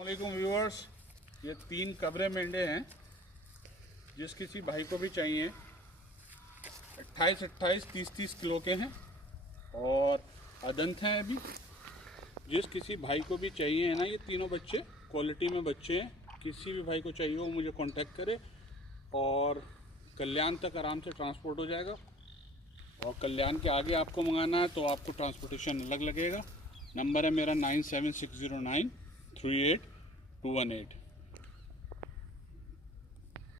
वालेकुम व्यूअर्स, ये 3 कबरे मेंढे हैं। जिस किसी भाई को भी चाहिए 28, 30 किलो के हैं और अदंत हैं। अभी जिस किसी भाई को भी चाहिए है ना, ये तीनों बच्चे क्वालिटी में बच्चे हैं। किसी भी भाई को चाहिए वो मुझे कांटेक्ट करे और कल्याण तक आराम से ट्रांसपोर्ट हो जाएगा। और कल्याण के आगे आपको मंगाना है तो आपको ट्रांसपोर्टेशन अलग लगेगा। नंबर है मेरा 9760938218।